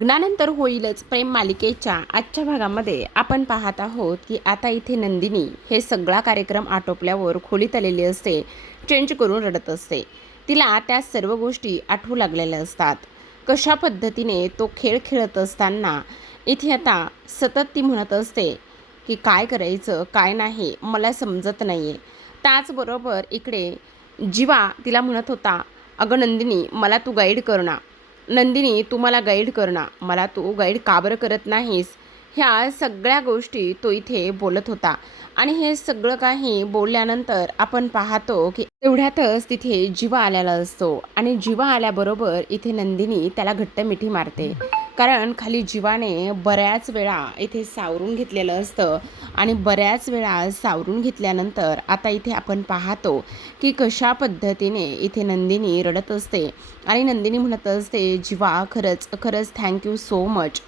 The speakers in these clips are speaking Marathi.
लग्नानंतर होईलच प्रेम मालिकेच्या आजच्या भागामध्ये आपण पाहत आहोत की आता इथे नंदिनी हे सगळा कार्यक्रम आटोपल्यावर खोलीत आलेली असते. चेंज करून रडत असते. तिला त्या सर्व गोष्टी आठवू लागलेल्या असतात. कशा पद्धतीने तो खेळ खेळत असताना इथे आता सतत ती म्हणत असते की काय करायचं काय नाही मला समजत नाही आहे. त्याचबरोबर इकडे जीवा तिला म्हणत होता, अगं नंदिनी मला तू गाईड कर ना. नंदिनी तू मला गाईड कर ना, मला तू गाईड का बरं करत नाहीस? ह्या सगळ्या गोष्टी तो इथे बोलत होता. आणि हे सगळं काही बोलल्यानंतर आपण पाहतो की तेवढ्यातच तिथे जीवा आलेला असतो. आणि जीवा आल्याबरोबर इथे नंदिनी त्याला घट्ट मिठी मारते. कारण खाली जीवाने बऱ्याच वेळा इथे सावरून घेतलेलं असतं. आणि बऱ्याच वेळा सावरून घेतल्यानंतर आता इथे आपण पाहतो की कशा पद्धतीने इथे नंदिनी रडत असते. आणि नंदिनी म्हणत असते, जीवा खरंच खरंच थँक्यू सो मच.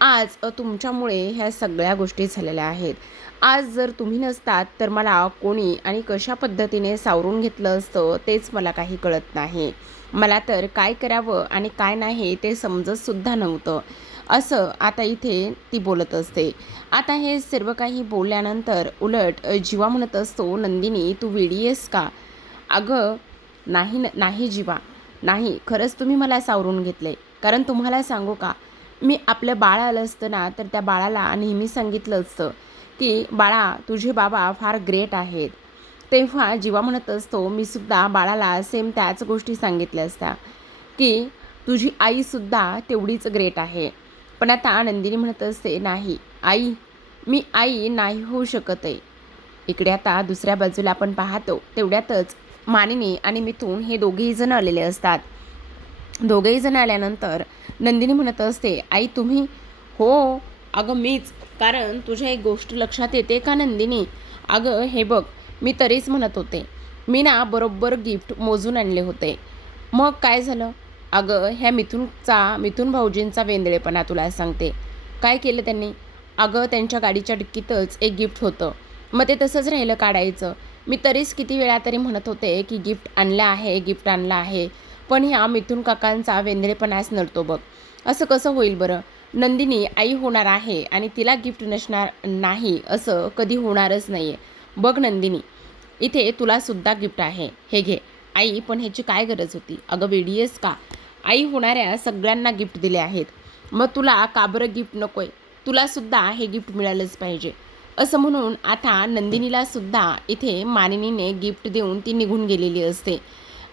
आज तुमच्यामुळे ह्या सगळ्या गोष्टी झालेल्या आहेत. आज जर तुम्ही नसतात तर मला कोणी आणि कशा पद्धतीने सावरून घेतलं असतं तेच मला काही कळत नाही. मला तर काय करावं आणि काय नाही ते समजतसुद्धा नव्हतं. असं आता इथे ती बोलत असते. आता हे सर्व काही बोलल्यानंतर उलट जीवा म्हणत असतो, नंदिनी तू वेडी आहेस का? अगं नाही जीवा, नाही खरंच तुम्ही मला सावरून घेतले. कारण तुम्हाला सांगू का, मी आपलं बाळ आलं असतं ना तर त्या बाळाला नेहमी सांगितलं असतं की बाळा तुझे बाबा फार ग्रेट आहेत. तेव्हा जीवा म्हणत असतो, मी सुद्धा बाळाला सेम त्याच गोष्टी सांगितल्या असत्या की तुझी आईसुद्धा तेवढीच ग्रेट आहे. पण आता नंदिनी म्हणत असते, नाही आई, मी आई नाही होऊ शकत आहे. इकडे आता दुसऱ्या बाजूला आपण पाहतो तेवढ्यातच मानिनी आणि मिथून हे दोघेही जण आलेले असतात. दोघेही जण आल्यानंतर नंदिनी म्हणत असते, आई तुम्ही? हो अगं मीच. कारण तुझ्या एक गोष्ट लक्षात येते का नंदिनी? अगं हे बघ, मी तरीच म्हणत होते, मी ना बरोबर गिफ्ट मोजून आणले होते. मग काय झालं? अगं ह्या मिथून भाऊजींचा वेंदळेपणा तुला सांगते. काय केलं त्यांनी? अगं त्यांच्या गाडीच्या डिक्कीतच एक गिफ्ट होतं. मग ते तसंच राहिलं काढायचं. मी तरीच किती वेळा तरी म्हणत होते की गिफ्ट आणलं आहे, गिफ्ट आणलं आहे. पण ह्या मिथून काकांचा वेंदळेपणाच नडतो बघ. असं कसं होईल बरं? नंदिनी आई होणार आहे आणि तिला गिफ्ट नसणार नाही असं कधी होणारच नाही आहे. बघ नंदिनी, इथे तुलासुद्धा गिफ्ट आहे, हे घे. आई पण ह्याची काय गरज होती? अगं वेडी आहेस का? आई होणाऱ्या सगळ्यांना गिफ्ट दिले आहेत. मग तुला का बरं गिफ्ट नको आहे? तुलासुद्धा हे गिफ्ट मिळालंच पाहिजे. असं म्हणून आता नंदिनीलासुद्धा इथे मानिनीने गिफ्ट देऊन ती निघून गेलेली असते.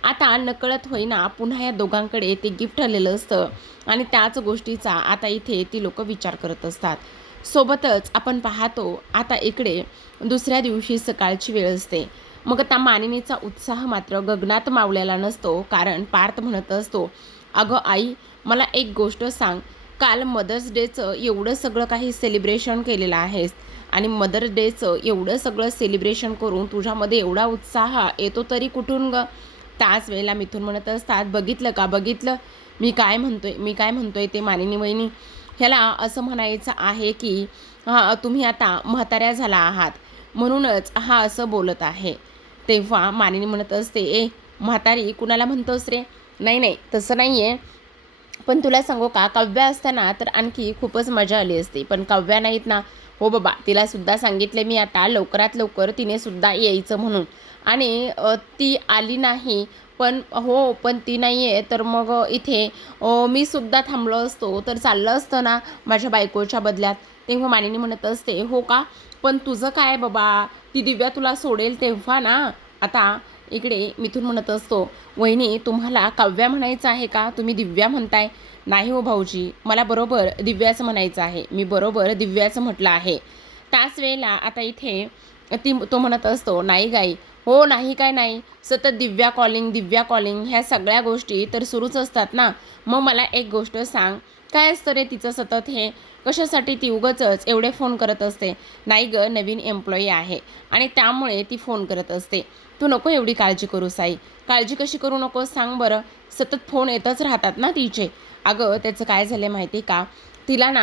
आता नकळत होईना पुन्हा या दोघांकडे ते गिफ्ट आलेलं असतं. आणि त्याच गोष्टीचा आता इथे ती लोक विचार करत असतात. सोबतच आपण पाहतो आता इकडे दुसऱ्या दिवशी सकाळची वेळ असते. मग आता मानिनीचा उत्साह मात्र गगनात मावलेला नसतो. कारण पार्थ म्हणत असतो, अगं आई मला एक गोष्ट सांग, काल मदर्स डेचं एवढं सगळं काही सेलिब्रेशन केलेलं आहेस आणि मदर्स डेचं एवढं सगळं सेलिब्रेशन करून तुझ्यामध्ये एवढा उत्साह येतो तरी कुठून ग? त्याच वेळेला मिथून म्हणत असतात, बघितलं का बघितलं मी काय म्हणतोय ते मानिनी वहिनी, ह्याला असं म्हणायचं आहे की तुम्ही आता म्हाताऱ्या झाला आहात म्हणूनच हा असं बोलत आहे. तेव्हा मानिनी म्हणत असते, ए म्हातारी कुणाला म्हणतोस रे? नाही नाही तसं नाही आहे. पण तुला सांगू का, काव्या असताना तर आणखी खूपच मजा आली असती. पण काव्या नाहीत ना. हो बाबा, तिलासुद्धा सांगितले मी आता लवकरात लवकर तिनेसुद्धा यायचं म्हणून. आणि ती आली नाही. पण ती नाही आहे तर मग इथे मी सुद्धा थांबलो असतो तर चाललं असतं ना माझ्या बायकोच्या बदल्यात. तेव्हा मानिनी म्हणत असते, हो का? पण तुझं काय बाबा, ती दिव्या तुला सोडेल तेव्हा ना. आता इकडे मिथून म्हणत असतो, वहिनी तुम्हाला काव्या म्हणायचं आहे का? तुम्ही दिव्या म्हणताय. नाही हो भाऊजी, मला बरोबर दिव्याचं म्हणायचं आहे. मी बरोबर दिव्याचं म्हटलं आहे. त्याच वेळेला आता इथे तो म्हणत असतो, नाही गाई, हो नाही काय नाही, सतत दिव्या कॉलिंग ह्या सगळ्या गोष्टी तर सुरूच असतात ना. मग मला एक गोष्ट सांग, काय असतं रे तिचं सतत हे? कशासाठी ती उगाचच एवढे फोन करत असते? नाही ग, नवीन एम्प्लॉई आहे आणि त्यामुळे ती फोन करत असते. तू नको एवढी काळजी करू साई. काळजी कशी करू नको सांग बरं. सतत फोन येतच राहतात ना तिचे. अगं त्याचं काय झालं आहे माहिती आहे का, तिला ना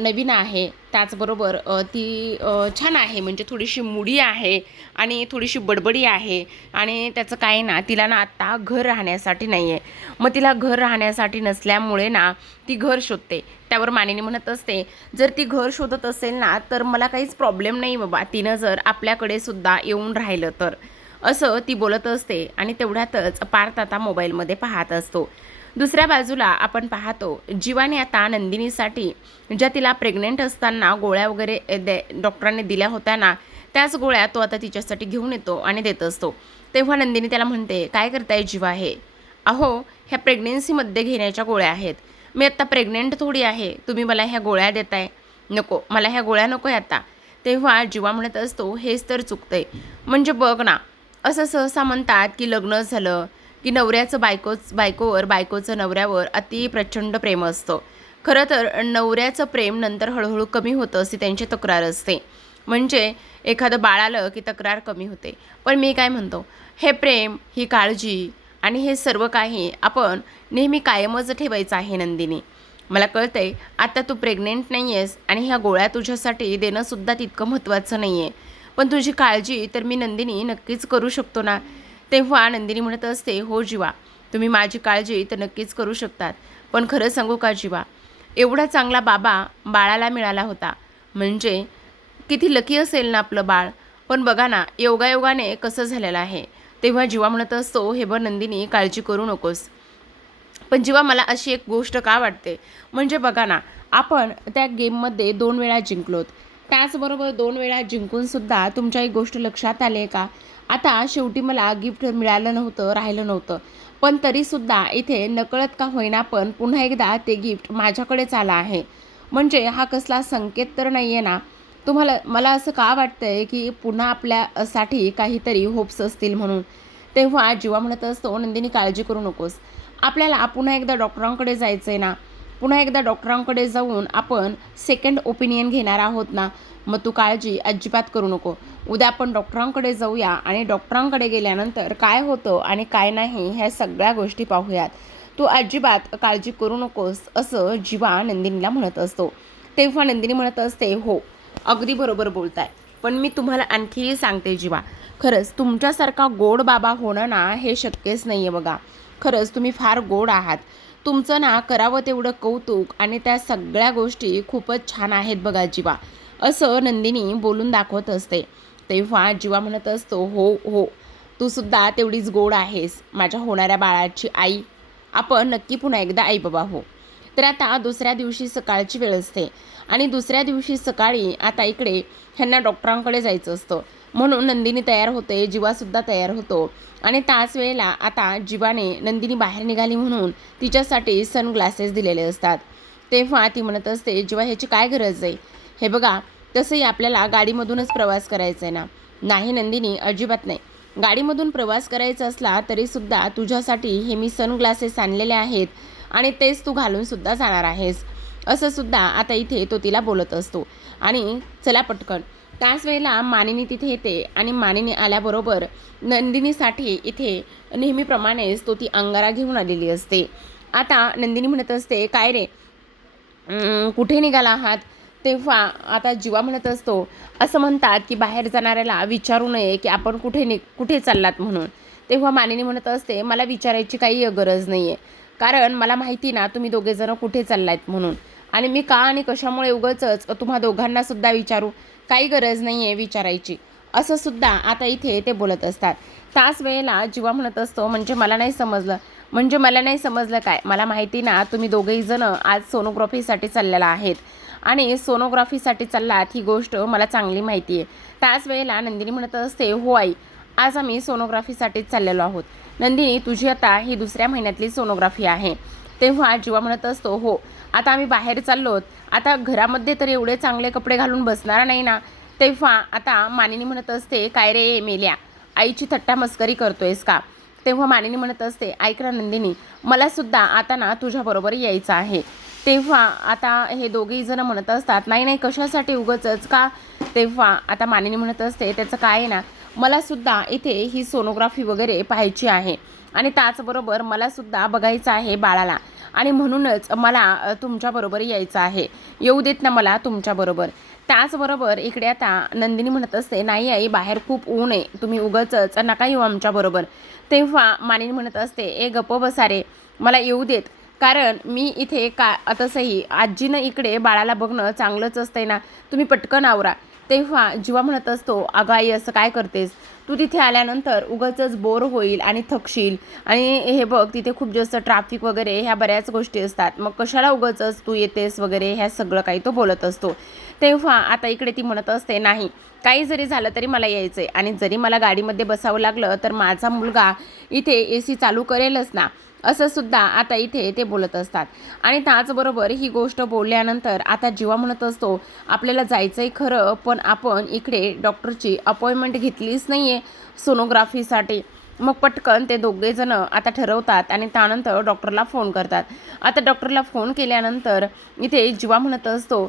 नवीन आहे, त्याचबरोबर ती छान आहे, म्हणजे थोडीशी मुडी आहे आणि थोडीशी बडबडी आहे. आणि त्याचं काय ना, तिला ना आत्ता घर राहण्यासाठी नाही आहे. मग तिला घर राहण्यासाठी नसल्यामुळे ना ती घर शोधते. त्यावर मानिनी म्हणत असते, जर ती घर शोधत असेल ना तर मला काहीच प्रॉब्लेम नाही बाबा, तिनं जर आपल्याकडे सुद्धा येऊन राहिलं तर, असं ती बोलत असते. आणि तेवढ्यातच पार्थ आता मोबाईलमध्ये पाहत असतो. दुसऱ्या बाजूला आपण पाहतो, जीवाने आता नंदिनीसाठी ज्या तिला प्रेग्नेंट असताना गोळ्या वगैरे डॉक्टरांनी दिल्या होत्या ना, त्याच गोळ्या तो आता तिच्यासाठी घेऊन येतो आणि देत असतो. तेव्हा नंदिनी त्याला म्हणते, काय करताय जीवा हे? अहो, ह्या प्रेग्नेन्सीमध्ये घेण्याच्या गोळ्या आहेत. मी आत्ता प्रेग्नेंट थोडी आहे, तुम्ही मला ह्या गोळ्या देताय? नको, मला ह्या गोळ्या नको आहे आता. तेव्हा जीवा म्हणत असतो, हेच तर चुकतंय. म्हणजे बघ ना, असं सहसा म्हणतात की लग्न झालं की नवऱ्याचं बायकोवर, बायकोचं नवऱ्यावर अति प्रचंड प्रेम असतं. खरं तर नवऱ्याचं प्रेम नंतर हळूहळू कमी होतं अशी त्यांची तक्रार असते. म्हणजे एखादं बाळ आलं की तक्रार कमी होते. पण मी काय म्हणतो, हे प्रेम, ही काळजी आणि हे सर्व काही आपण नेहमी कायमच ठेवायचं आहे नंदिनी. मला कळतंय आता तू प्रेग्नेंट नाही आहेस आणि ह्या गोळ्या तुझ्यासाठी देणंसुद्धा तितकं महत्त्वाचं नाही आहे. पण तुझी काळजी तर मी नंदिनी नक्कीच करू शकतो ना. तेव्हा नंदिनी म्हणत असते, हो जीवा, तुम्ही माझी काळजी तर नक्कीच करू शकतात. पण खरं सांगू का जीवा, एवढा चांगला बाबा बाळाला मिळाला होता, म्हणजे किती लकी असेल ना आपलं बाळ. पण बघा ना, योगायोगाने कसं झालेलं आहे. तेव्हा जीवा म्हणत असतो, हे बघ नंदिनी, काळजी करू नकोस. पण जेव्हा मला अशी एक गोष्ट का वाटते, म्हणजे बघा ना, आपण त्या गेममध्ये 2 वेळा जिंकलोत. त्याचबरोबर 2 वेळा जिंकूनसुद्धा तुमच्या एक गोष्ट लक्षात आली आहे का? आता शेवटी मला गिफ्ट मिळालं नव्हतं, राहिलं नव्हतं. पण तरीसुद्धा इथे नकळत का होईना पण पुन्हा एकदा ते गिफ्ट माझ्याकडेच आलं आहे. म्हणजे हा कसला संकेत तर नाही आहे ना? तुम्हाला मला असं का वाटतंय की पुन्हा आपल्यासाठी काहीतरी होप्स असतील म्हणून. तेव्हा जीवा म्हणत असतो, नंदिनी काळजी करू नकोस. आपल्याला पुन्हा एकदा डॉक्टरांकडे जायचं आहे ना, पुन्हा एकदा डॉक्टरांकडे जाऊन आपण सेकंड ओपिनियन घेणार आहोत ना, मग तू काळजी अजिबात करू नको. उद्या आपण डॉक्टरांकडे जाऊया आणि डॉक्टरांकडे गेल्यानंतर काय होतं आणि काय नाही ह्या सगळ्या गोष्टी पाहूयात. तू अजिबात काळजी करू नकोस, असं जीवा नंदिनीला म्हणत असतो. तेव्हा नंदिनी म्हणत असते, हो, अगदी बरोबर बोलताय. पण मी तुम्हाला आणखीही सांगते जीवा, खरंच तुमच्यासारखा गोड बाबा होणं ना हे शक्यच नाही आहे बघा. खरंच तुम्ही फार गोड आहात. तुमचं ना करावं तेवढं कौतुक आणि त्या सगळ्या गोष्टी खूपच छान आहेत बघा जीवा, असं नंदिनी बोलून दाखवत असते. तेव्हा जीवा म्हणत असतो, हो हो, तू सुद्धा तेवढीच गोड आहेस, माझ्या होणाऱ्या बाळाची आई. आपण नक्की पुन्हा एकदा आई बाबा हो. तर आता दुसऱ्या दिवशी सकाळची वेळ असते आणि दुसऱ्या दिवशी सकाळी आता इकडे ह्यांना डॉक्टरांकडे जायचं असतं. म्हणून नंदिनी तयार होते, जीवासुद्धा तयार होतो. आणि त्याच वेळेला आता जीवाने नंदिनी बाहेर निघाली म्हणून तिच्यासाठी सनग्लासेस दिलेले असतात. तेव्हा ती म्हणत असते, जीवा ह्याची काय गरज आहे? हे बघा, तसंही आपल्याला गाडीमधूनच प्रवास करायचा आहे ना. नाही नंदिनी, अजिबात नाही. गाडीमधून प्रवास करायचा असला तरीसुद्धा तुझ्यासाठी हे मी सनग्लासेस आणलेले आहेत आणि तेच तू घालूनसुद्धा जाणार आहेस, असं सुद्धा आता इथे तो तिला बोलत असतो. आणि चला पटकन. त्याच वेळेला मानिनी तिथे येते आणि मानिनी आल्याबरोबर नंदिनीसाठी इथे नेहमीप्रमाणेच तो ती अंगारा घेऊन आलेली असते. आता नंदिनी म्हणत असते, काय रे, कुठे निघाला आहात? तेव्हा आता जीवा म्हणत असतो, असं म्हणतात की बाहेर जाणाऱ्याला विचारू नये की आपण कुठे चाललात म्हणून. तेव्हा मानिनी म्हणत असते, मला विचारायची काही गरज नाही आहे, कारण मला माहिती ना तुम्ही दोघेजणं कुठे चाललात म्हणून. आणि मी का आणि कशामुळे उगाचच तुम्हा दोघांनासुद्धा विचारू, काही गरज नाही आहे विचारायची, असं सुद्धा आता इथे ते बोलत असतात. त्याच वेळेला जीवा म्हणत असतो, म्हणजे मला नाही समजलं. म्हणजे मला नाही समजलं काय? मला माहिती ना तुम्ही दोघेही जण आज सोनोग्राफीसाठी चाललेला आहेत आणि सोनोग्राफीसाठी चाललात ही गोष्ट मला चांगली माहिती आहे. त्याच वेळेला नंदिनी म्हणत असते, हो आई, आज आम्ही सोनोग्राफीसाठीच चाललेलो आहोत. नंदिनी, तुझी आता ही 2ऱ्या महिन्यातली सोनोग्राफी आहे. तेव्हा जीवा म्हणत असतो, हो, आता आम्ही बाहेर चाललोत, आता घरामध्ये तर एवढे चांगले कपडे घालून बसणार नाही ना. तेव्हा आता मानिनी म्हणत असते, काय रे मेल्या, आईची थट्टा मस्करी करतोयस का? तेव्हा मानिनी म्हणत असते, ऐक ना नंदिनी, मलासुद्धा आता ना तुझ्याबरोबर यायचं आहे. तेव्हा आता हे दोघेही जण म्हणत असतात, नाही नाही, कशासाठी उगाचच का? तेव्हा आता मानिनी म्हणत असते, त्याचं काय आहे ना, मलासुद्धा इथे ही सोनोग्राफी वगैरे पाहायची आहे आणि त्याचबरोबर मलासुद्धा बघायचं आहे बाळाला आणि म्हणूनच मला तुमच्याबरोबर यायचं आहे. येऊ देत ना मला तुमच्याबरोबर. त्याचबरोबर इकडे आता नंदिनी म्हणत असते, नाही आई बाहेर खूप ऊन आहे, तुम्ही उगाचच नका येऊ आमच्याबरोबर. तेव्हा मानिनी म्हणत असते, ए गप्प बसा रे, मला येऊ देत, कारण मी इथे का तसंही आजीनं इकडे बाळाला बघणं चांगलंच असतंय ना, तुम्ही पटकन आवरा. तेव्हा जीवा म्हणत असतो, अगं आई असं काय करतेस, तू तिथे आल्यानंतर उगाचच बोर होईल आणि थकशील आणि हे बघ तिथे खूप जास्त ट्रॅफिक वगैरे ह्या बऱ्याच गोष्टी असतात, मग कशाला उगाचच तू येतेस वगैरे ह्या सगळं काही तो बोलत असतो. तेव्हा आता इकडे ती म्हणत असते, नाही काही जरी झालं तरी मला यायचं आहे आणि जरी मला गाडीमध्ये बसावं लागलं तर माझा मुलगा इथे AC चालू करेलच ना, असं सुद्धा आता इथे ते बोलत असतात. आणि त्याचबरोबर ही गोष्ट बोलल्यानंतर आता जीवा म्हणत असतो, आपल्याला जायचं आहे खरं, पण आपण इकडे डॉक्टरची अपॉइंटमेंट घेतलीच नाही आहे सोनोग्राफीसाठी. मग पटकन ते दोघेजण आता ठरवतात आणि त्यानंतर डॉक्टरला फोन करतात. आता डॉक्टरला फोन केल्यानंतर इथे जीवा म्हणत असतो,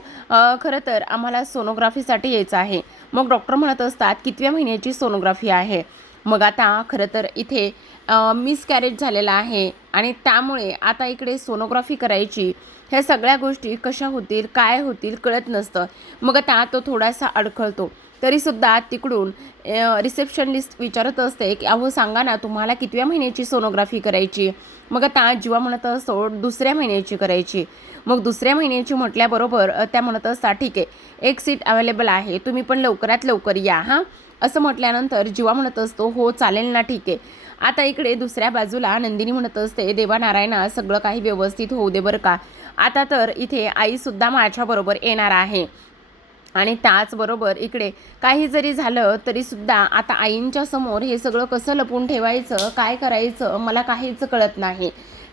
खरं तर आम्हाला सोनोग्राफीसाठी यायचं आहे. मग डॉक्टर म्हणत असतात, कितव्या महिन्याची सोनोग्राफी आहे. मग आता खरं तर इथे मिसकॅरेज झालेला आहे आणि त्यामुळे आता इकडे सोनोग्राफी करायची, ह्या सगळ्या गोष्टी कशा होतील काय होतील कळत नसतं. मग आता तो थोडासा अडखळतो. तरीसुद्धा तिकडून रिसेप्शनिस्ट विचारत असते की अहो सांगा ना तुम्हाला कितव्या महिन्याची सोनोग्राफी करायची. मग आता जीवा म्हणत असतो दुसऱ्या महिन्याची करायची. मग दुसऱ्या महिन्याची म्हटल्याबरोबर त्या म्हणत असतात ठीक आहे, एक सीट अवेलेबल आहे, तुम्ही पण लवकरात लवकर या हां. असं म्हटल्यानंतर जीवा म्हणत असतो हो चालेल ना ठीक आहे. आता इकडे दुसऱ्या बाजूला नंदिनी म्हणत असते, देवा नारायणा सगळं काही व्यवस्थित होऊ दे बरं का. आता तर इथे आईसुद्धा माझ्याबरोबर येणार आहे आणि त्याचबरोबर इकडे काही जरी झालं तरीसुद्धा आता आईंच्या समोर हे सगळं कसं लपून ठेवायचं, काय करायचं मला काहीच कळत नाही.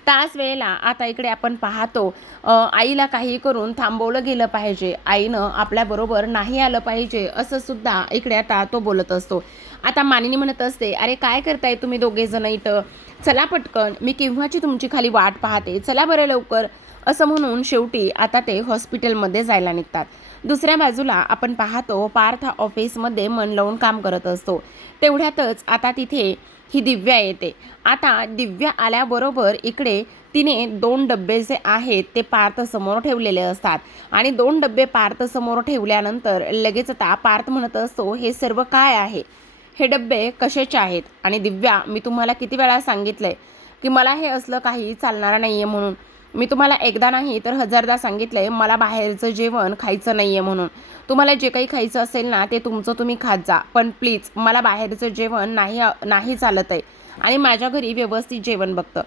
त्याच वेळेला आता इकडे आपण पाहतो आईला काही करून थांबवलं गेलं पाहिजे, आईनं आपल्याबरोबर नाही आलं पाहिजे, असं सुद्धा इकडे आता तो बोलत असतो. आता मानिनी म्हणत असते, अरे काय करताय तुम्ही दोघेजण इथं, चला पटकन, मी केव्हाची तुमची खाली वाट पाहते, चला बरं लवकर. असं म्हणून शेवटी आता ते हॉस्पिटलमध्ये जायला निघतात. दुसऱ्या बाजूला आपण पाहतो पार्थ ऑफिसमध्ये मन लावून काम करत असतो. तेवढ्यातच आता तिथे ही दिव्या येते. आता दिव्या आल्याबरोबर इकडे तिने 2 डब्बे जे आहेत ते पार्थ समोर ठेवलेले असतात आणि 2 डब्बे पार्थ समोर ठेवल्यानंतर लगेच आता पार्थ म्हणत असतो, हे सर्व काय आहे, हे डब्बे कशाचे आहेत. आणि दिव्या, मी तुम्हाला किती वेळा सांगितलंय की मला हे असलं काही चालणार नाही आहे म्हणून. मी तुम्हाला एकदा नाही तर 1000दा सांगितलं आहे मला बाहेरचं जेवण खायचं नाही आहे म्हणून. तुम्हाला जे काही खायचं असेल ना ते तुमचं तुम्ही खात जा, पण प्लीज मला बाहेरचं जेवण नाही चालत आहे आणि माझ्या घरी व्यवस्थित जेवण बघतं.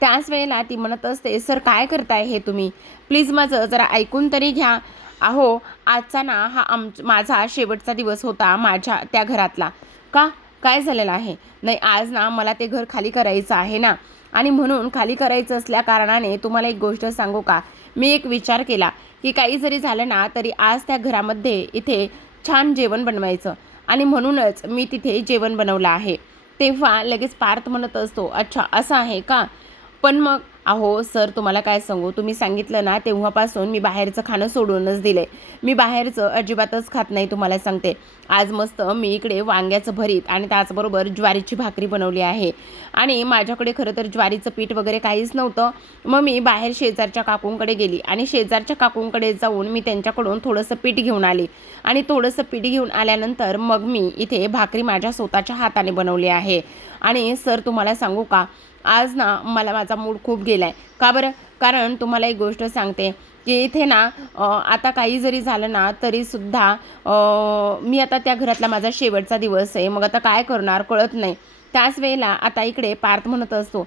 त्याच वेळेला ती म्हणत असते, सर काय करताय हे तुम्ही, प्लीज माझं जरा ऐकून तरी घ्या. अहो आजचा ना हा माझा शेवटचा दिवस होता माझ्या त्या घरातला. का, काय झालेलं आहे. नाही आज ना मला ते घर खाली करायचं आहे ना, आणि म्हणून खाली करायचं असल्या कारणाने तुम्हाला एक गोष्ट सांगू का, मी एक विचार केला की काही जरी झालं ना तरी आज त्या घरामध्ये इथे छान जेवण बनवायचं आणि म्हणूनच मी तिथे जेवण बनवलं आहे. तेव्हा लगेच पार्थ म्हणत असतो, अच्छा असं आहे का, पण मग अहो सर तुम्हाला काय सांगू, तुम्ही सांगितलं ना तेव्हापासून मी बाहेरचं खाणं सोडूनच दिलं. मी बाहेरचं अजिबातच खात नाही तुम्हाला सांगते. आज मस्त मी इकडे वांग्याचं भरीत आणि त्याचबरोबर ज्वारीची भाकरी बनवली आहे आणि माझ्याकडे खरं तर ज्वारीचं पीठ वगैरे काहीच नव्हतं. मग मी बाहेर शेजारच्या काकूंकडे गेली आणि शेजारच्या काकूंकडे जाऊन मी त्यांच्याकडून थोडंसं पीठ घेऊन आली आणि थोडंसं पीठ घेऊन आल्यानंतर मग मी इथे भाकरी माझ्या स्वतःच्या हाताने बनवली आहे. आणि सर तुम्हाला सांगू का, आज ना मला माझा मूड खूप गेला आहे. का बरं, कारण तुम्हाला एक गोष्ट सांगते की इथे ना आता काही जरी झालं ना तरीसुद्धा मी आता त्या घरातला माझा शेवटचा दिवस आहे, मग आता काय करणार कळत नाही. त्याच वेळेला आता इकडे पार्थ म्हणत असतो,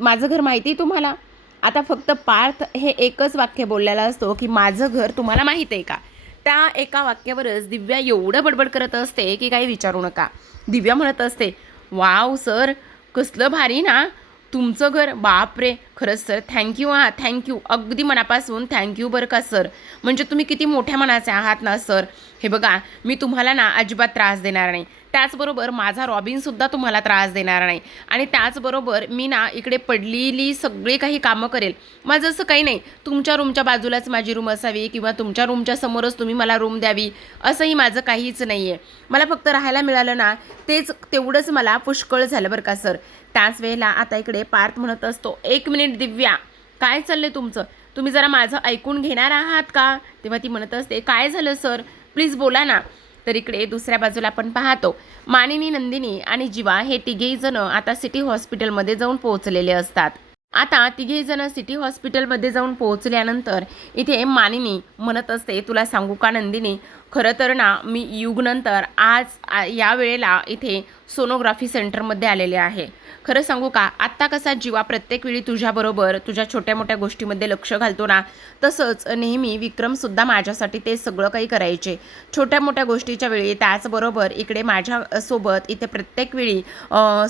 माझं घर माहिती आहे तुम्हाला. आता फक्त पार्थ हे एकच वाक्य बोललेलं असतो की माझं घर तुम्हाला माहीत आहे का. त्या एका वाक्यावरच दिव्या एवढं बडबड करत असते की काही विचारू नका. दिव्या म्हणत असते, वाव सर कसलं भारी ना तुमचं घर, बापरे, खरंच सर थँक्यू, हां थँक्यू, अगदी मनापासून थँक्यू बरं का सर, म्हणजे तुम्ही किती मोठ्या मनाचे आहात ना सर. हे बघा मी तुम्हाला ना अजिबात त्रास देणार नाही, त्याचबरोबर माझा रॉबिनसुद्धा तुम्हाला त्रास देणार नाही आणि त्याचबरोबर मी ना इकडे पडलेली सगळी काही कामं करेल. माझं असं काही नाही तुमच्या रूमच्या बाजूलाच माझी रूम असावी किंवा तुमच्या रूमच्या समोरच तुम्ही मला रूम द्यावी, असंही माझं काहीच नाही आहे. मला फक्त राहायला मिळालं ना तेवढंच मला पुष्कळ झालं बरं का सर. त्याच वेळेला आता इकडे पार्थ म्हणत असतो, 1 मिनिट दिव्या, काय चाललंय तुमचं? तुम्ही जरा माझं ऐकून घेणार आहात का? तेव्हा ती म्हणत असते, काय झालं सर, प्लीज बोला ना. तर इकडे दुसऱ्या बाजूला आपण पाहतो मानिनी, नंदिनी आणि जीवा हे तिघेही जण आता सिटी हॉस्पिटलमध्ये जाऊन पोहोचलेले असतात. आता तिघेही जण सिटी हॉस्पिटलमध्ये जाऊन पोहोचल्यानंतर इथे मानिनी म्हणत असते, तुला सांगू का नंदिनी, खरं तर ना मी युगनंतर आज या वेळेला इथे सोनोग्राफी सेंटरमध्ये आलेले आहे. खरं सांगू का, आत्ता कसा जीवा प्रत्येक वेळी तुझ्याबरोबर तुझ्या छोट्या मोठ्या गोष्टीमध्ये लक्ष घालतो ना, तसंच नेहमी विक्रमसुद्धा माझ्यासाठी ते सगळं काही करायचे. छोट्या मोठ्या गोष्टीच्या वेळी त्याचबरोबर इकडे माझ्यासोबत इथे प्रत्येक वेळी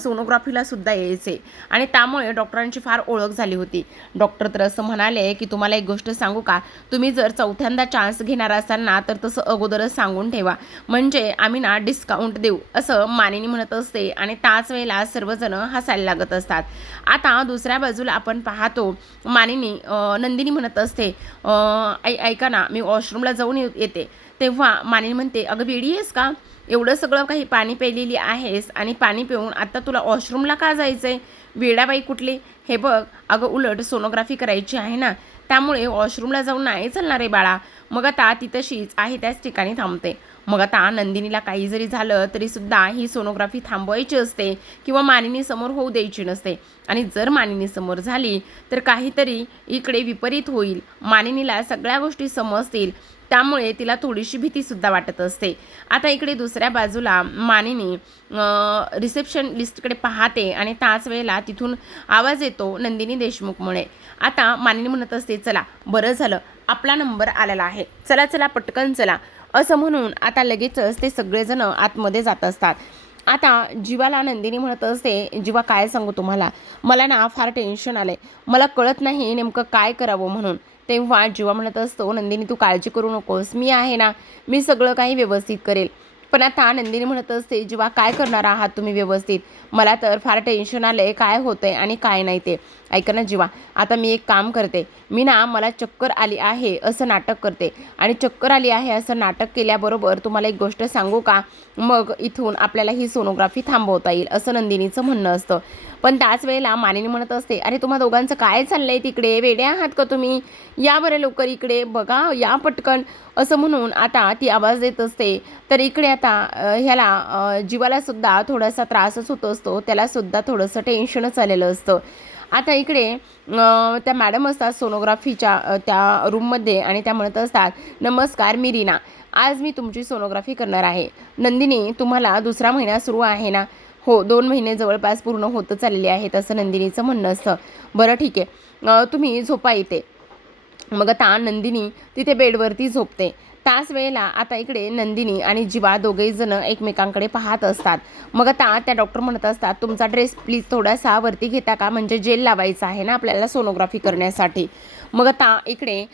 सोनोग्राफीलासुद्धा यायचे आणि त्यामुळे डॉक्टरांची फार ओळख झाली होती. डॉक्टर तर असं म्हणाले की तुम्हाला एक गोष्ट सांगू का, तुम्ही जर चौथ्यांदा चान्स घेणार असाल ना तर तसं अगोदरच सांगून ठेवा, म्हणजे आम्ही ना डिस्काउंट देऊ, असं मानिनी म्हणत असते आणि त्याच वेळेला सर्वजण हसायला लागत असतात. आता दुसऱ्या बाजूला आपण पाहतो मानिनी नंदिनी म्हणत असते, ऐका ना, मी वॉशरूमला जाऊन येते. तेव्हा मानिनी म्हणते, अगं वेडी आहेस का, एवढं सगळं काही पाणी प्यायलेली आहेस आणि पाणी पिऊन आता तुला वॉशरूमला का जायचंय, वेडाबाई कुठली. हे बघ अगं, उलट सोनोग्राफी करायची आहे ना, त्यामुळे वॉशरूमला जाऊन नाही चालणार आहे बाळा. मग आता ती तशीच आहे त्याच ठिकाणी थांबते. मग आता नंदिनीला काही जरी झालं तरीसुद्धा ही सोनोग्राफी थांबवायची असते किंवा मानिनी समोर होऊ द्यायची नसते आणि जर मानिनी समोर झाली तर काहीतरी इकडे विपरीत होईल. मानिनीला सगळ्या गोष्टी समजतील, त्यामुळे तिला थोडीशी भीतीसुद्धा वाटत असते. आता इकडे दुसऱ्या बाजूला मानिनी रिसेप्शन लिस्टकडे पाहते आणि त्याच वेळेला तिथून आवाज येतो नंदिनी देशमुखमुळे. आता मानिनी म्हणत असते, चला बरं झालं आपला नंबर आलेला आहे, चला चला पटकन चला, असं म्हणून आता लगेचच ते सगळेजण आतमध्ये जात असतात. आता जीवाला नंदिनी म्हणत असते, जीवा काय सांगू तुम्हाला, मला ना फार टेन्शन आलंय, मला कळत नाही नेमकं काय करावं म्हणून. तेव्हा जीवा म्हणत असतो, नंदिनी तू काळजी करू नकोस, मी आहे ना, मी सगळं काही व्यवस्थित करेल. पण आता नंदिनी म्हणत असते, जीवा काय करणार आहात तुम्ही व्यवस्थित, मला तर फार टेन्शन आलं आहे, काय होतं आहे आणि काय नाही ते. ऐका ना जीवा, आता मी एक काम करते, मी ना मला चक्कर आली आहे असं नाटक करते आणि चक्कर आली आहे असं नाटक केल्याबरोबर तुम्हाला एक गोष्ट सांगू का, मग इथून आपल्याला ही सोनोग्राफी थांबवता येईल, असं नंदिनीचं म्हणणं असतं. पण त्याच वेळेला मानिनी म्हणत असते, अरे तुम्हा दोघांचं काय चाललंय तिकडे, वेडे आहात का तुम्ही, या बरं लवकर इकडे बघा, या पटकन, असं म्हणून आता ती आवाज देत असते. तर इकडे आता ह्याला जीवालासुद्धा थोडासा त्रासच होत असतो, त्यालासुद्धा थोडंसं टेन्शनच आलेलं असतं. आता इकडे त्या मॅडम असतात सोनोग्राफीच्या त्या रूममध्ये आणि त्या म्हणत असतात, नमस्कार मी रीना, आज मी तुमची सोनोग्राफी करणार आहे. नंदिनी तुम्हाला 2रा महिना सुरू आहे ना? हो, 2 महिने जवळपास पूर्ण होत चाललेले आहेत, असं नंदिनीचं म्हणणं असतं. बरं ठीक आहे, तुम्ही झोपा इथे. मग आता नंदिनी तिथे बेडवरती झोपते. त्याच वेळेला आता इकडे नंदिनी आणि जीवा दोघेही जण एकमेकांकडे पाहत असतात. मग आता त्या डॉक्टर म्हणत असतात, तुमचा ड्रेस प्लीज थोडासा वरती घेता का, म्हणजे जेल लावायचं आहे ना आपल्याला सोनोग्राफी करण्यासाठी. मग आता इकडे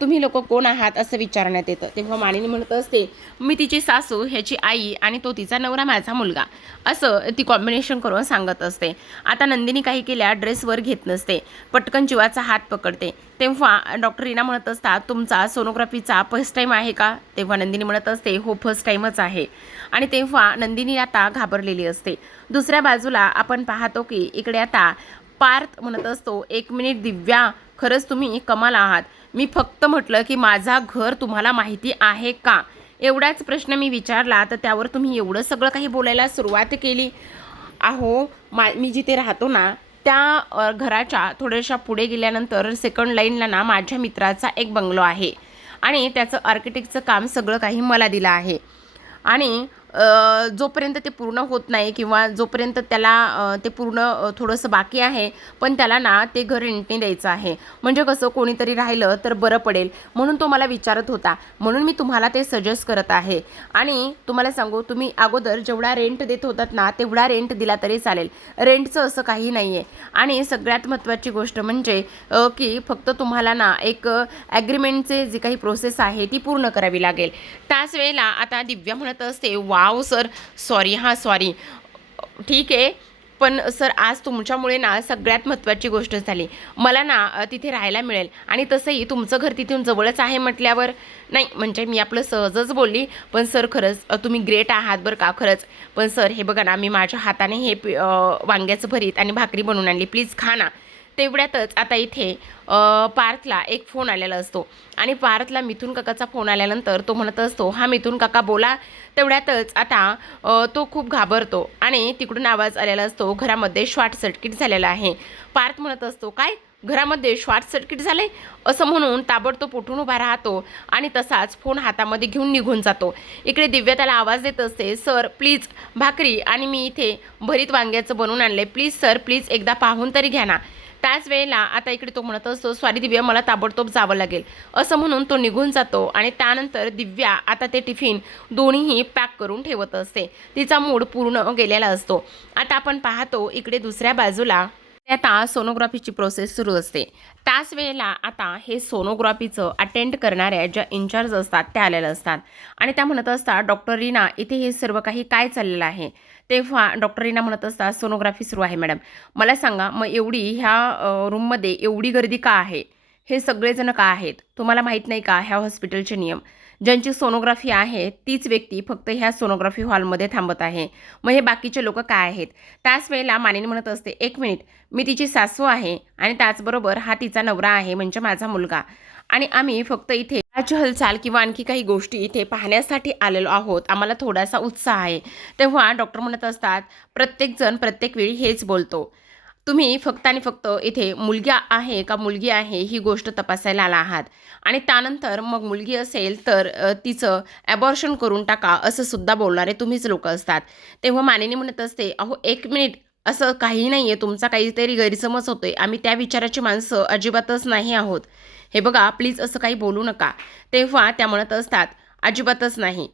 तुम्ही लोक कोण आहात असं विचारण्यात येतं. तेव्हा मानिनी म्हणत असते, मी तिची सासू, ह्याची आई आणि तो तिचा नवरा, माझा मुलगा, असं ती कॉम्बिनेशन करून सांगत असते. आता नंदिनी काही केल्या ड्रेसवर घेत नसते, पटकन जीवाचा हात पकडते. तेव्हा डॉक्टर रीना म्हणत असतात, तुमचा सोनोग्राफीचा फर्स्ट टाईम आहे का? तेव्हा नंदिनी म्हणत असते, हो फर्स्ट टाईमच आहे. आणि तेव्हा नंदिनी आता घाबरलेली असते. दुसऱ्या बाजूला आपण पाहतो की इकडे आता पार्थ म्हणत असतो, 1 मिनिट दिव्या, खरंच तुम्ही कमाल आहात, मी फक्त म्हटलं की माझा घर तुम्हाला माहिती आहे का, एवढाच प्रश्न मी विचारला तर त्यावर तुम्ही एवढं सगळं काही बोलायला सुरुवात केली. अहो मी जिथे राहतो ना त्या घराच्या थोड्याशा पुढे गेल्यानंतर सेकंड लाईनला ना माझ्या मित्राचा एक बंगलो आहे आणि त्याचं आर्किटेक्टचं काम सगळं काही मला दिलं आहे आणि जोपर्यंत ते पूर्ण होत नाही किंवा जोपर्यंत त्याला ते पूर्ण थोडंसं बाकी आहे, पण त्याला ना ते घर रेंटने द्यायचं आहे, म्हणजे कसं कोणीतरी राहिलं तर बरं पडेल, म्हणून तो मला विचारत होता, म्हणून मी तुम्हाला ते सजेस्ट करत आहे. आणि तुम्हाला सांगू, तुम्ही अगोदर जेवढा रेंट देत होतात ना तेवढा रेंट दिला तरी चालेल, रेंटचं असं काही नाही आहे. आणि सगळ्यात महत्त्वाची गोष्ट म्हणजे की फक्त तुम्हाला ना एक ॲग्रीमेंटचे जी काही प्रोसेस आहे ती पूर्ण करावी लागेल. त्याच वेळेला आता दिव्या म्हणत असते, वा वाव सर, सॉरी हां सॉरी, ठीक आहे. पण सर आज तुमच्यामुळे ना सगळ्यात महत्त्वाची गोष्ट झाली. मला ना तिथे राहायला मिळेल आणि तसंही तुमचं घर तिथून जवळच आहे म्हटल्यावर. नाही म्हणजे मी आपलं सहजच बोलली, पण सर खरंच तुम्ही ग्रेट आहात बरं का खरंच. पण सर हे बघा ना, मी माझ्या हाताने हे वांग्याचं भरीत आणि भाकरी बनवून आणली, प्लीज खा ना. तेवढ्यातच आता इथे पार्थला एक फोन आलेला असतो आणि पार्थला मिथुन काकाचा फोन आल्यानंतर तो म्हणत असतो, हा मिथुन काका बोला. तेवढ्यातच आता तो खूप घाबरतो आणि तिकडून आवाज आलेला असतो, घरामध्ये शॉर्ट सर्किट झालेला आहे. पार्थ म्हणत असतो, काय घरामध्ये शॉर्ट सर्किट झाले? असं म्हणून ताबडतोब उठून उभा राहतो आणि तसाच फोन हातामध्ये घेऊन निघून जातो. इकडे दिव्या त्याला आवाज देत असते, सर प्लीज भाकरी आणि मी इथे भरीत वांग्याचं बनवून आणले, प्लीज सर प्लीज एकदा पाहून तरी घ्या ना. त्याच वेळेला आता इकडे तो म्हणत असतो, सॉरी दिव्या मला ताबडतोब जावं लागेल. असं म्हणून तो निघून जातो आणि त्यानंतर दिव्या आता ते टिफिन दोन्हीही पॅक करून ठेवत असते. तिचा मूड पूर्ण गेलेला असतो. आता आपण पाहतो इकडे दुसऱ्या बाजूला आता सोनोग्राफीची प्रोसेस सुरू असते. त्याच वेळेला आता हे सोनोग्राफीचं अटेंड करणाऱ्या ज्या इन्चार्ज असतात त्या आलेल्या असतात आणि त्या म्हणत असतात, डॉक्टर रीना इथे हे सर्व काही काय चाललेलं आहे? तेव्हा डॉक्टर रीना म्हणत असतात, सोनोग्राफी सुरू आहे मॅडम. मला सांगा मग एवढी ह्या रूममध्ये एवढी गर्दी का आहे? हे सगळेजण का आहेत? तुम्हाला माहीत नाही का ह्या हॉस्पिटलचे नियम? ज्यांची सोनोग्राफी आहे तीच व्यक्ती फक्त ह्या सोनोग्राफी हॉलमध्ये थांबत आहे. मग हे बाकीचे लोक काय आहेत? त्याच वेळेला मानिनी म्हणत असते, एक मिनिट, मी तिची सासू आहे आणि त्याचबरोबर हा तिचा नवरा आहे म्हणजे माझा मुलगा आणि आम्ही फक्त इथे आजची हालचाल किंवा आणखी काही गोष्टी इथे पाहण्यासाठी आलेलो आहोत. आम्हाला थोडासा उत्साह आहे. तेव्हा डॉक्टर म्हणत असतात, प्रत्येकजण प्रत्येक वेळी हेच बोलतो. तुम्ही फक्त आणि फक्त इथे मुलगी आहे का मुलगी आहे ही गोष्ट तपासायला आला आहात आणि त्यानंतर मग मुलगी असेल तर तिचं ॲबॉर्शन करून टाका असं सुद्धा बोलणारे तुम्हीच लोक असतात. तेव्हा मानिनी म्हणत असते, अहो एक मिनिट, असं काही नाही आहे, तुमचा काहीतरी गैरसमज होतोय. आम्ही त्या विचाराची माणसं अजिबातच नाही आहोत. हे बघा प्लीज असं काही बोलू नका. तेव्हा त्या म्हणत असतात, अजिबातच नाही.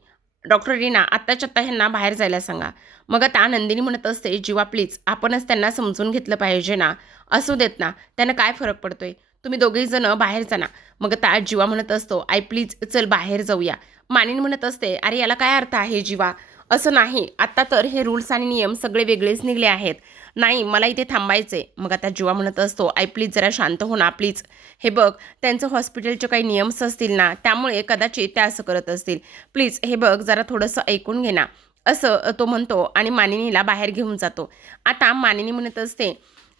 डॉक्टर रीना आत्ताच्या आत्ता ह्यांना बाहेर जायला सांगा. मग आता नंदिनी म्हणत असते, जीवा प्लीज आपणच त्यांना समजून घेतलं पाहिजे ना. असू देत ना, त्यांना काय फरक पडतोय? तुम्ही दोघेही जण बाहेर जा ना. मग आता जीवा म्हणत असतो, आई प्लीज चल बाहेर जाऊया. मानिनी म्हणत असते, अरे याला काय अर्थ आहे जीवा? असं नाही, आत्ता तर हे रूल्स आणि नियम सगळे वेगळेच निघले आहेत. नाही मला इथे थांबायचे. मग आता जीवा म्हणत असतो, आई प्लीज जरा शांत हो ना प्लीज. हे बघ त्यांचं हॉस्पिटलचे काही नियम्स असतील ना, त्यामुळे कदाचित त्या असं करत असतील. प्लीज हे बघ जरा थोडंसं ऐकून घे ना, असं तो म्हणतो आणि मानिनीला बाहेर घेऊन जातो. आता मानिनी म्हणत असते,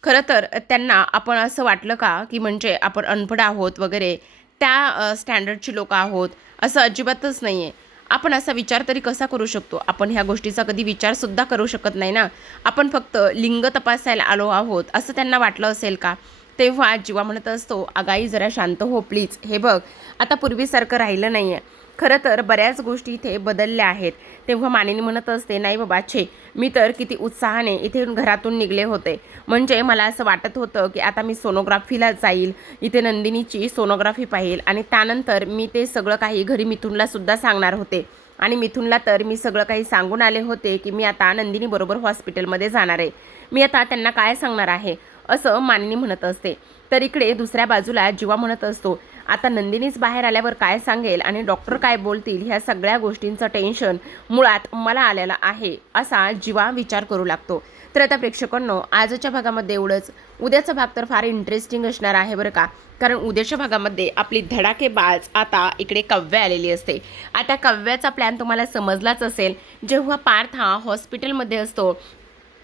खरं तर त्यांना आपण असं वाटलं का की म्हणजे आपण अनपढ आहोत वगैरे, त्या स्टँडर्डची लोकं आहोत? असं अजिबातच नाही आहे. आपण असा विचार तरी कसा करू शकतो? आपण ह्या गोष्टीचा कधी विचारसुद्धा करू शकत नाही ना. आपण फक्त लिंग तपासायला आलो आहोत असं त्यांना वाटलं असेल का? तेव्हा जीवा म्हणत असतो, अगाई जरा शांत हो प्लीज. हे बघ आता पूर्वीसारखं राहिलं नाही आहे. खरं तर बऱ्याच गोष्टी इथे बदलल्या आहेत. तेव्हा मानिनी म्हणत असते, नाही बाबा छे, मी तर किती उत्साहाने इथे घरातून निघले होते. म्हणजे मला असं वाटत होतं की आता मी सोनोग्राफीला जाईल, इथे नंदिनीची सोनोग्राफी पाहील आणि त्यानंतर मी ते सगळं काही घरी मिथुनला सुद्धा सांगणार होते. आणि मिथुनला तर मी सगळं काही सांगून आले होते की मी आता नंदिनीबरोबर हॉस्पिटलमध्ये जाणार आहे. मी आता त्यांना काय सांगणार आहे असं मानिनी म्हणत असते. तर इकडे दुसऱ्या बाजूला जीवा म्हणत असतो, आता नंदिनीच बाहेर आल्यावर काय सांगेल आणि डॉक्टर काय बोलतील ह्या सगळ्या गोष्टींचं टेन्शन मुळात मला आलेलं आहे असा जीवा विचार करू लागतो. तर आता प्रेक्षकांनो आजच्या भागामध्ये एवढंच. उद्याचा भाग तर फार इंटरेस्टिंग असणार आहे बरं का, कारण उद्याच्या भागामध्ये आपली धडाकेबाज आता इकडे कव्या आलेली असते. आता कव्याचा प्लॅन तुम्हाला समजलाच असेल. जेव्हा पार्थ हा हॉस्पिटलमध्ये असतो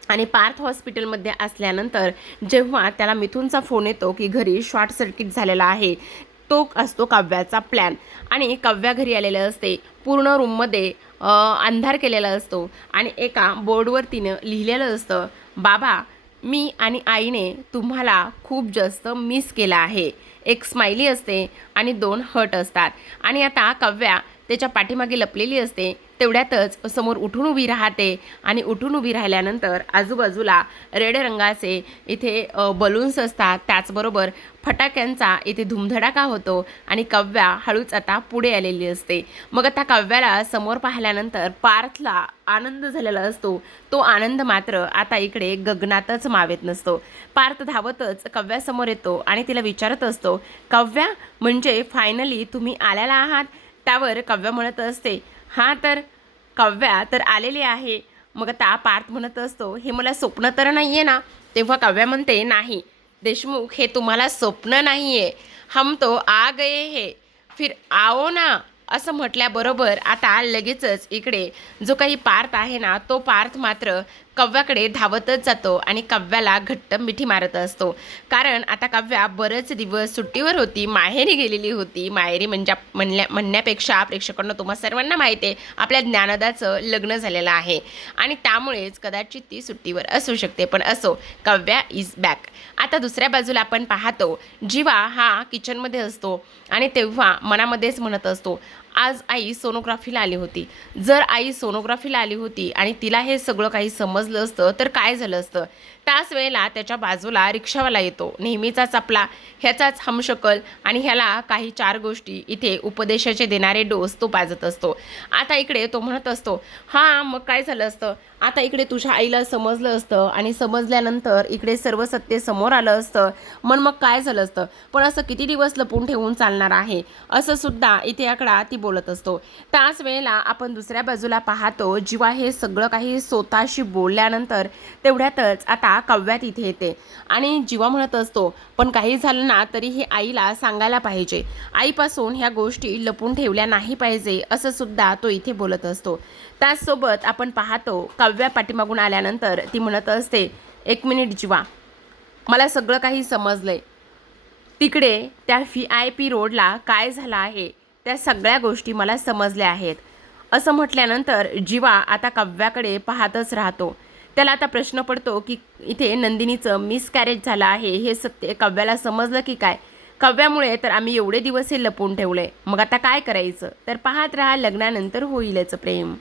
आणि पार्थ हॉस्पिटलमध्ये असल्यानंतर जेव्हा त्याला मिथुनचा फोन येतो की घरी शॉर्ट सर्किट झालेला आहे, तो असतो काव्याचा प्लॅन. आणि काव्या घरी आलेलं असते. पूर्ण रूममध्ये अंधार केलेला असतो आणि एका बोर्डवर तिनं लिहिलेलं असतं, बाबा मी आणि आईने तुम्हाला खूप जास्त मिस केला आहे. एक स्माइली असते आणि 2 हर्ट असतात. आणि आता काव्या त्याच्या पाठीमागे लपलेली असते. तेवढ्यातच समोर उठून उभी राहते आणि उठून उभी राहिल्यानंतर आजूबाजूला रेड रंगाचे इथे बलून्स असतात. त्याचबरोबर फटाक्यांचा इथे धुमधडाका होतो आणि काव्या हळूच आता पुढे आलेली असते. मग आता काव्याला समोर पाहिल्यानंतर पार्थला आनंद झालेला असतो. तो आनंद मात्र आता इकडे गगनातच मावेत नसतो. पार्थ धावतच काव्यासमोर येतो आणि तिला विचारत असतो, काव्या म्हणजे फायनली तुम्ही आलेला आहात? त्यावर काव्या म्हणत असते, हां तर काव्या तर आलेली आहे. मग आता पार्थ म्हणत असतो, हे मला स्वप्न तर नाही आहे ना. तेव्हा काव्या म्हणते, नाही देशमुख, हे तुम्हाला स्वप्न नाही आहे, हम तो आ गए है, फिर आओ ना. असं म्हटल्याबरोबर आता लगेचच इकडे जो काही पार्थ आहे ना, तो पार्थ मात्र काव्याकडे धावतच जातो आणि काव्याला घट्ट मिठी मारत असतो. कारण आता काव्या बरेच दिवस सुट्टीवर होती, माहेरी गेलेली होती. माहेरी म्हणजे म्हणण्यापेक्षा प्रेक्षकांना तुम्हा सर्वांना माहिती आहे, आपल्या ज्ञानदाचं लग्न झालेलं आहे आणि त्यामुळेच कदाचित ती सुट्टीवर असू शकते. पण असो, काव्या इज बॅक. आता दुसऱ्या बाजूला आपण पाहतो, जीवा हा किचनमध्ये असतो आणि तेव्हा मनामध्येच म्हणत असतो, आज आई सोनोग्राफीला आली होती. जर आई सोनोग्राफीला आली होती आणि तिला हे सगळं काही समजलं असतं तर काय झालं असतं. त्याच वेळेला त्याच्या बाजूला रिक्षावाला येतो, नेहमीचाच आपला, ह्याचाच हमशकल, आणि ह्याला काही 4 गोष्टी इथे उपदेशाचे देणारे डोस तो पाजत असतो. आता इकडे तो म्हणत असतो, हां मग काय झालं असतं, आता इकडे तुझ्या आईला समजलं असतं आणि समजल्यानंतर इकडे सर्व सत्य समोर आलं असतं, मग काय झालं असतं. पण असं किती दिवस लपून ठेवून चालणार आहे, असं सुद्धा इथे आकडा ती बोलत असतो. त्याच वेळेला आपण दुसऱ्या बाजूला पाहतो, जीवा हे सगळं काही स्वतःशी बोलल्यानंतर तेवढ्यातच आता काव्या तिथे येते आणि जीवा म्हणत असतो, पण काही झालं ना तरी हे आईला सांगायला पाहिजे, आईपासून ह्या गोष्टी लपून ठेवल्या नाही पाहिजे, असं सुद्धा तो इथे बोलत असतो. त्याचसोबत आपण पाहतो, काव्या पाठीमागून आल्यानंतर ती म्हणत असते, 1 मिनिट जीवा, मला सगळं काही समजलंय. तिकडे त्या VIP रोडला काय झालं आहे त्या सगळ्या गोष्टी मला समजल्या आहेत. असं म्हटल्यानंतर जीवा आता काव्याकडे पाहतच राहतो. त्याला आता प्रश्न पडतो की इथे नंदिनीचं मिसकॅरेज झालं आहे हे सत्य काव्याला समजलं की काय. काव्यामुळे तर आम्ही एवढे दिवस हे लपवून ठेवलंय, मग आता काय करायचं. तर पाहत राहा लग्नानंतर होईलच प्रेम.